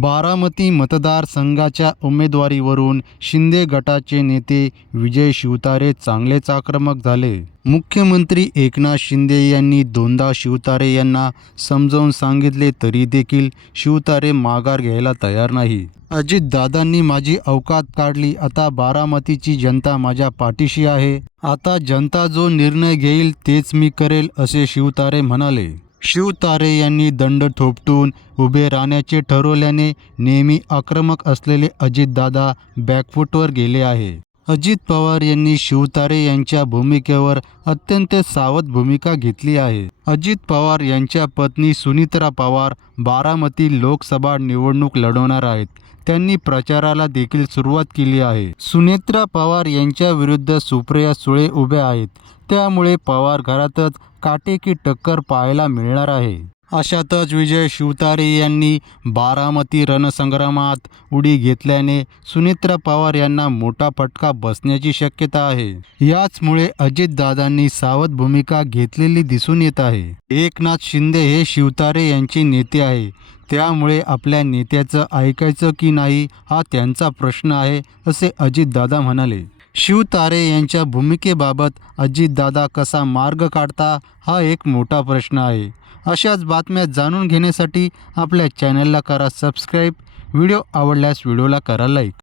बारामती मतदारसंघाच्या उमेदवारीवरून शिंदे गटाचे नेते विजय शिवतारे चांगलेच आक्रमक झाले. मुख्यमंत्री एकनाथ शिंदे यांनी दोनदा शिवतारे यांना समजावून सांगितले तरी देखील शिवतारे माघार घ्यायला तयार नाही. अजितदादांनी माझी अवकात काढली. आता बारामतीची जनता माझ्या पाठीशी आहे. आता जनता जो निर्णय घेईल तेच मी करेल असे शिवतारे म्हणाले. शिवतारे यांनी दंड थोपटून उभे राहण्याचे ठरवल्याने नेहमी आक्रमक असलेले अजितदादा बॅकफूटवर गेले आहे. अजित पवार यांनी शिवतारे यांच्या भूमिकेवर अत्यंत सावध भूमिका घेतली आहे. अजित पवार यांच्या पत्नी सुनित्रा पवार बारामती लोकसभा निवडणूक लढवणार आहेत. त्यांनी प्रचाराला देखील सुरुवात केली आहे. सुनेत्रा पवार यांच्या विरुद्ध सुप्रिया सुळे उभ्या आहेत. त्यामुळे पवार घरातच काटेकी टक्कर पाहायला मिळणार आहे. अशातच विजय शिवतारे यांनी बारामती रणसंग्रामात उडी घेतल्याने सुनेत्रा पवार यांना मोठा फटका बसण्याची शक्यता आहे. याचमुळे अजितदादांनी सावध भूमिका घेतलेली दिसून येत आहे. एकनाथ शिंदे हे शिवतारे यांचे नेते आहे. त्यामुळे आपल्या नेत्याचं ऐकायचं की नाही हा त्यांचा प्रश्न आहे असे अजितदादा म्हणाले. शिवतारे यांच्या भूमिकेबाबत अजितदादा कसा मार्ग काढता हा एक मोठा प्रश्न आहे. अशाच बातम्या जाणून घेण्यासाठी आपल्या चॅनलला करा सबस्क्राईब व्हिडिओ आवडल्यास व्हिडिओला करा लाईक